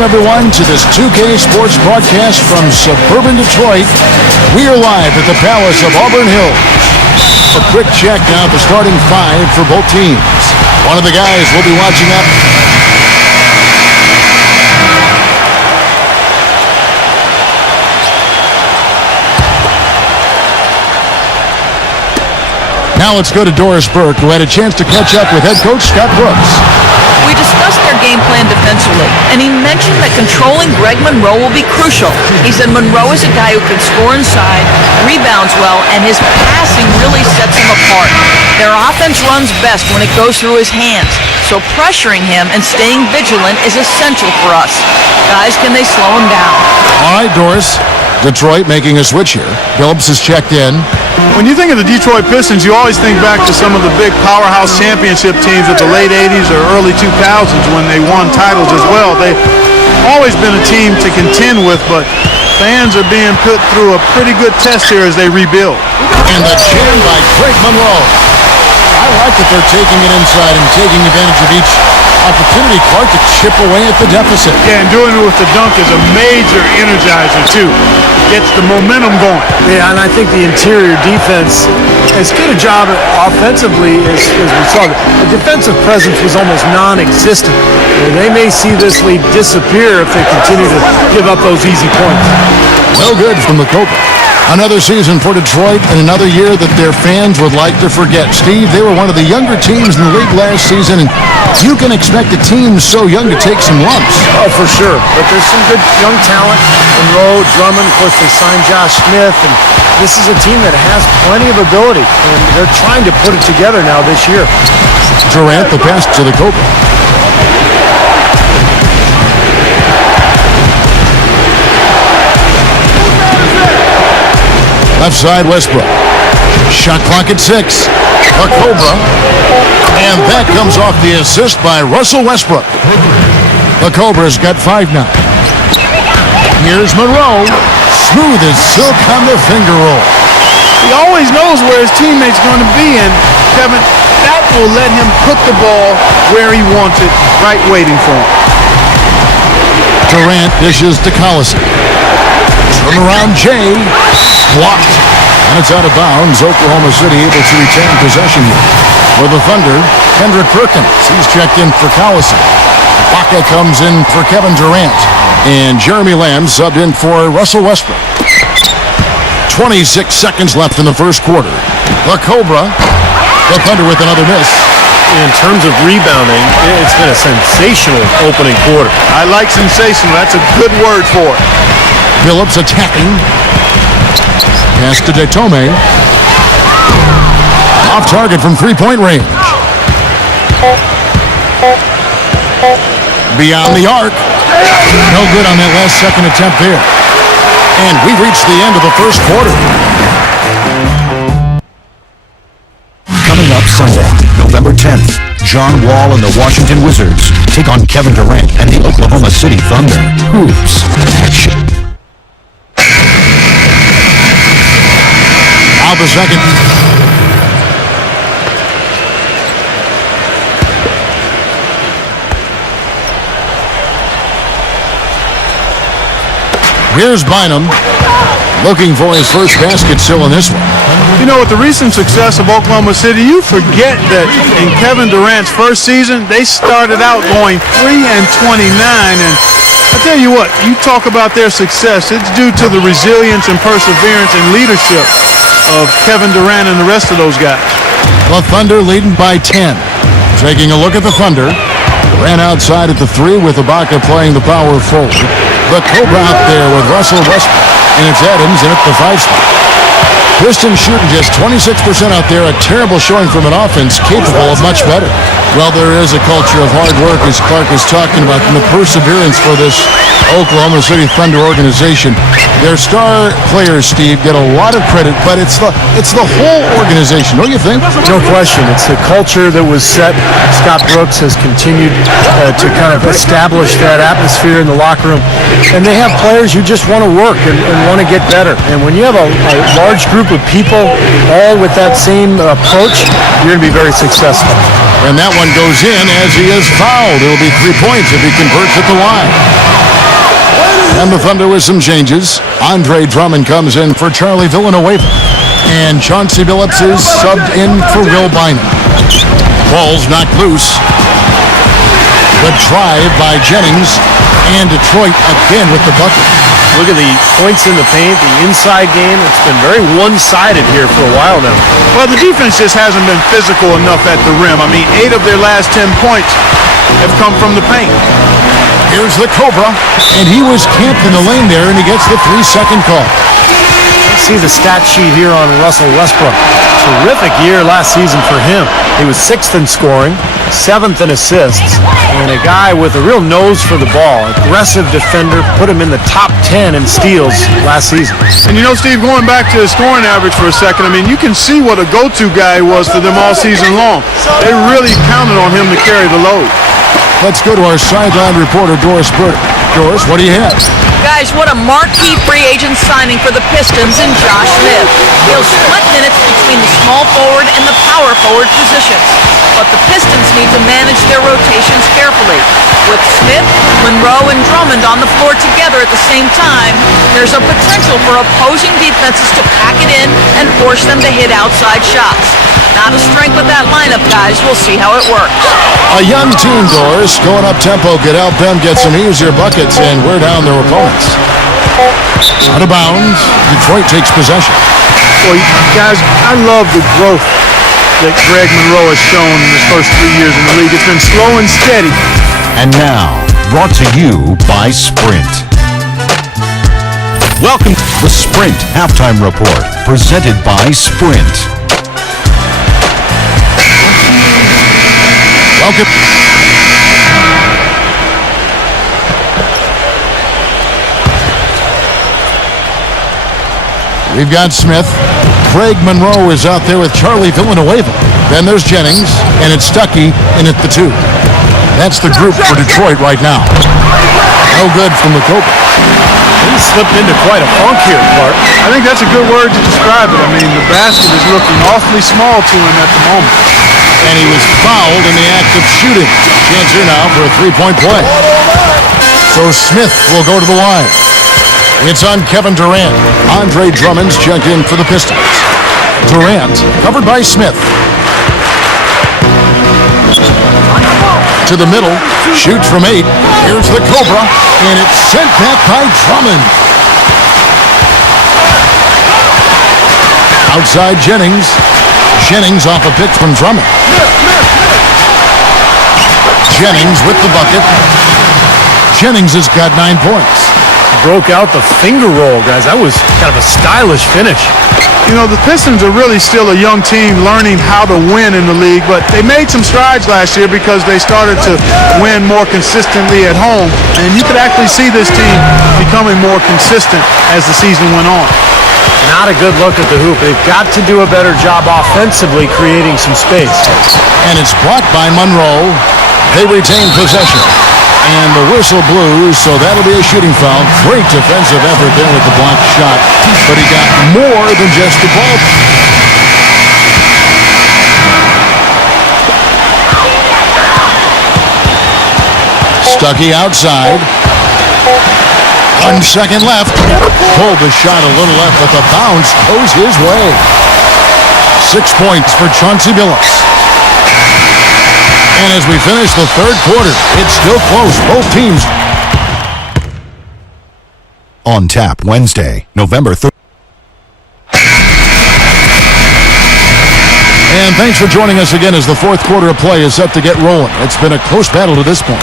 Welcome, everyone, to this 2K Sports broadcast from suburban Detroit. We are live at the Palace of Auburn Hills. A quick check now at the starting five for both teams. One of the guys we'll be watching up. Now let's go to Doris Burke, who had a chance to catch up with head coach Scott Brooks. We discussed their game plan defensively, and he mentioned that controlling Greg Monroe will be crucial. He said Monroe is a guy who can score inside, rebounds well, and his passing really sets him apart. Their offense runs best when it goes through his hands, so pressuring him and staying vigilant is essential for us. Guys, can they slow him down? All right, Doris. Detroit making a switch here. Phillips is checked in. When you think of the Detroit Pistons, you always think back to some of the big powerhouse championship teams of the late 80s or early 2000s when they won titles as well. They've always been a team to contend with, but fans are being put through a pretty good test here as they rebuild. And the jam by Greg Monroe. I like that they're taking it inside and taking advantage of each opportunity, Clark, to chip away at the deficit. Yeah, and doing it with the dunk is a major energizer, too. Gets the momentum going. Yeah, and I think the interior defense, as good a job offensively as we saw. The defensive presence was almost non-existent. They may see this lead disappear if they continue to give up those easy points. Well good from the Cobra. Another season for Detroit and another year that their fans would like to forget. Steve, they were one of the younger teams in the league last season, and you can expect a team so young to take some lumps. Oh, for sure. But there's some good young talent. Monroe, Drummond, of course, they signed Josh Smith, and this is a team that has plenty of ability, and they're trying to put it together now this year. Durant, the pass to the Cobra. Left side, Westbrook. Shot clock at 6. The Cobra. And that comes off the assist by Russell Westbrook. The Cobra's got 5 now. Here's Monroe. Smooth as silk on the finger roll. He always knows where his teammate's going to be, and Kevin, that will let him put the ball where he wants it, right waiting for him. Durant dishes to Collison. Turnaround Jay. Blocked. And it's out of bounds. Oklahoma City able to retain possession here. For the Thunder, Kendrick Perkins. He's checked in for Collison. Baca comes in for Kevin Durant. And Jeremy Lamb subbed in for Russell Westbrook. 26 seconds left in the first quarter. The Cobra. The Thunder with another miss. In terms of rebounding, it's been a sensational opening quarter. I like sensational. That's a good word for it. Phillips attacking. Pass to Detome. Off target from three-point range. Beyond the arc. No good on that last second attempt there. And we've reached the end of the first quarter. Coming up Sunday, November 10th, John Wall and the Washington Wizards take on Kevin Durant and the Oklahoma City Thunder. Hoops action. Now the second. Here's Bynum. Looking for his first basket still in this one. You know, with the recent success of Oklahoma City, you forget that in Kevin Durant's first season, they started out going 3-29, and I tell you what, you talk about their success, it's due to the resilience and perseverance and leadership of Kevin Durant and the rest of those guys. The Thunder leading by 10. Taking a look at the Thunder. Ran outside at the 3 with Ibaka playing the power forward. The Cobra out there with Russell Westbrook. And it's Adams in at the 5 spot. Pistons shooting just 26% out there, a terrible showing from an offense capable of much better. Well, there is a culture of hard work, as Clark is talking about, and the perseverance for this Oklahoma City Thunder organization. Their star players, Steve, get a lot of credit, but it's the whole organization, don't you think? No question. It's the culture that was set. Scott Brooks has continued to kind of establish that atmosphere in the locker room. And they have players who just want to work and want to get better. And when you have a large group group of people, all with that same approach, you're going to be very successful. And that one goes in as he is fouled. It'll be 3 points if he converts at the line. And the Thunder with some changes. Andre Drummond comes in for Charlie Villanueva. And Chauncey Billups is subbed in for Will Bynum. Ball's knocked loose. The drive by Jennings. And Detroit again with the bucket. Look at the points in the paint, the inside game. It's been very one-sided here for a while now. Well, the defense just hasn't been physical enough at the rim. I mean, 8 of their last 10 points have come from the paint. Here's the Cobra, and he was camped in the lane there, and he gets the 3-second call. See the stat sheet here on Russell Westbrook. Terrific year last season for him. He was 6th in scoring, 7th in assists, and a guy with a real nose for the ball. Aggressive defender, put him in the top 10 in steals last season. And you know, Steve, going back to his scoring average for a second, I mean, you can see what a go-to guy was for them all season long. They really counted on him to carry the load. Let's go to our sideline reporter, Doris Burke. Doris, what do you have? Guys, what a marquee free agent signing for the Pistons in Josh Smith. He'll split minutes between the small forward and the power forward positions. But the Pistons need to manage their rotations carefully. With Smith, Monroe, and Drummond on the floor together at the same time, there's a potential for opposing defenses to pack it in and force them to hit outside shots. Not a strength with that lineup, guys. We'll see how it works. A young team, Doris, going up tempo could help them get some easier buckets and wear down their opponents. Out of bounds, Detroit takes possession. Well, guys, I love the growth that Greg Monroe has shown in his first 3 years in the league. It's been slow and steady. And now, brought to you by Sprint. Welcome to the Sprint Halftime Report, presented by Sprint. Welcome. We've got Smith. Craig Monroe is out there with Charlie Villanueva. Then there's Jennings, and it's Stuckey in at the 2. That's the group for Detroit right now. No good from the Cobra. He slipped into quite a funk here, Clark. I think that's a good word to describe it. I mean, the basket is looking awfully small to him at the moment. And he was fouled in the act of shooting. Chance here now for a 3-point play. So Smith will go to the line. It's on Kevin Durant. Andre Drummond's checked in for the Pistons. Durant, covered by Smith. To the middle, shoots from 8. Here's the Cobra, and it's sent back by Drummond. Outside Jennings. Jennings off a pick from Drummond. Jennings with the bucket. Jennings has got 9 points. Broke out the finger roll, guys. That was kind of a stylish finish. You know, the Pistons are really still a young team learning how to win in the league, but they made some strides last year because they started to win more consistently at home, and you could actually see this team becoming more consistent as the season went on. Not a good look at the hoop. They've got to do a better job offensively creating some space. And it's blocked by Monroe. They retain possession. And the whistle blew, so that'll be a shooting foul. Great defensive effort there with the blocked shot. But he got more than just the ball. Stuckey outside. 1 second left. Pulled the shot a little left, but the bounce goes his way. 6 points for Chauncey Billups. And as we finish the third quarter, it's still close. Both teams. On tap Wednesday, November 3rd. And thanks for joining us again as the fourth quarter of play is set to get rolling. It's been a close battle to this point.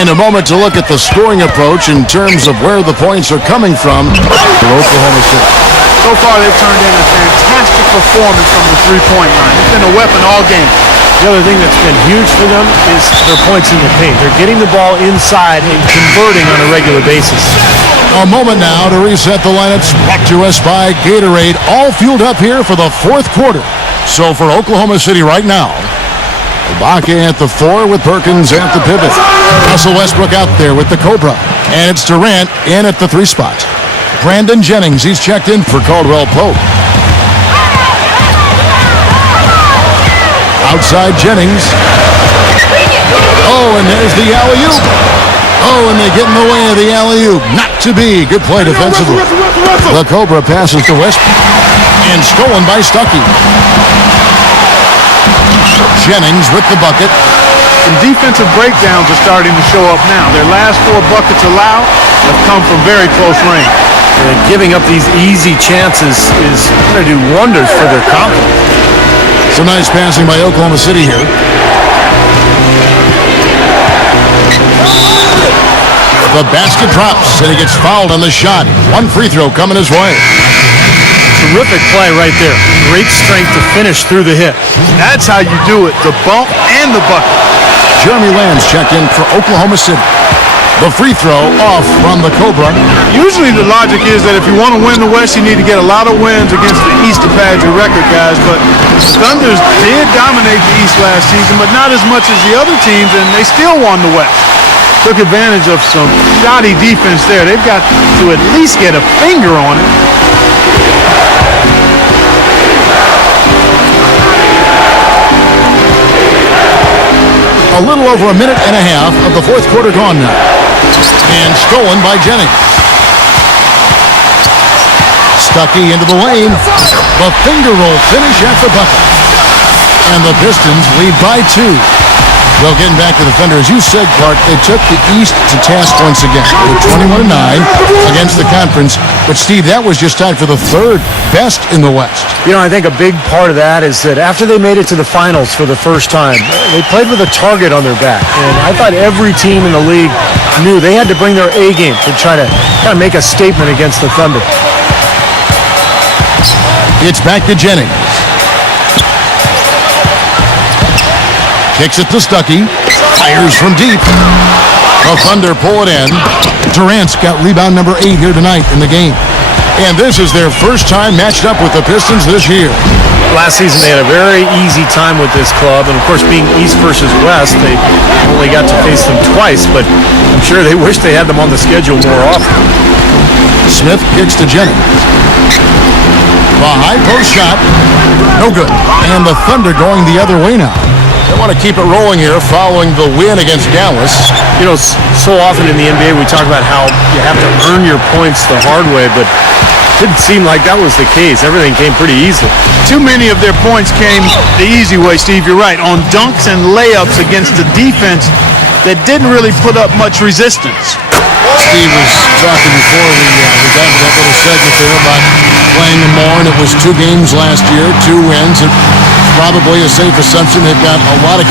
And a moment to look at the scoring approach in terms of where the points are coming from for Oklahoma City. So far, they've turned in a fantastic performance from the three-point line. It's been a weapon all game. The other thing that's been huge for them is their points in the paint. They're getting the ball inside and converting on a regular basis. A moment now to reset the lineups. Brought to us by Gatorade. All fueled up here for the fourth quarter. So for Oklahoma City right now, Ibaka at the 4 with Perkins at the pivot. Russell Westbrook out there with the Cobra. And it's Durant in at the 3 spot. Brandon Jennings, he's checked in for Caldwell Pope. Outside Jennings. Oh, and there's the alley-oop. Oh, and they get in the way of the alley-oop. Not to be. Good play defensively. The Cobra passes to West and stolen by Stuckey. Jennings with the bucket. Some defensive breakdowns are starting to show up now. Their last 4 buckets allowed have come from very close range. And giving up these easy chances is going to do wonders for their confidence. Some nice passing by Oklahoma City here. The basket drops, and he gets fouled on the shot. 1 free throw coming his way. Terrific play right there. Great strength to finish through the hit. That's how you do it, the bump and the bucket. Jeremy Lamb's checked in for Oklahoma City. The free throw off from the Cobra. Usually the logic is that if you want to win the West, you need to get a lot of wins against the East to pad your record, guys. But the Thunders did dominate the East last season, but not as much as the other teams, and they still won the West. Took advantage of some shoddy defense there. They've got to at least get a finger on it. A little over a minute and a half of the 4th quarter gone now. And stolen by Jennings. Stuckey into the lane. The finger roll finish at the bucket. And the Pistons lead by 2. Well, getting back to the Thunder, as you said, Clark, they took the East to task once again. They were 21-9 against the conference. But, Steve, that was just tied for the 3rd best in the West. You know, I think a big part of that is that after they made it to the finals for the first time, they played with a target on their back. And I thought every team in the league knew they had to bring their A game to try to kind of make a statement against the Thunder. It's back to Jennings. Kicks it to Stuckey. Fires from deep. The Thunder pull it in. Durant's got rebound number 8 here tonight in the game. And this is their first time matched up with the Pistons this year. Last season they had a very easy time with this club, and of course being East versus West, they only got to face them twice, but I'm sure they wish they had them on the schedule more often. Smith kicks to Jennings. The high post shot. No good. And the Thunder going the other way now. They want to keep it rolling here following the win against Dallas. You know, so often in the NBA we talk about how you have to earn your points the hard way, but it didn't seem like that was the case. Everything came pretty easily. Too many of their points came the easy way, Steve. You're right. On dunks and layups against a defense that didn't really put up much resistance. Steve was talking before we got into that little segment there about playing them more, and it was 2 games last year, 2 wins. It's probably a safe assumption they've got a lot of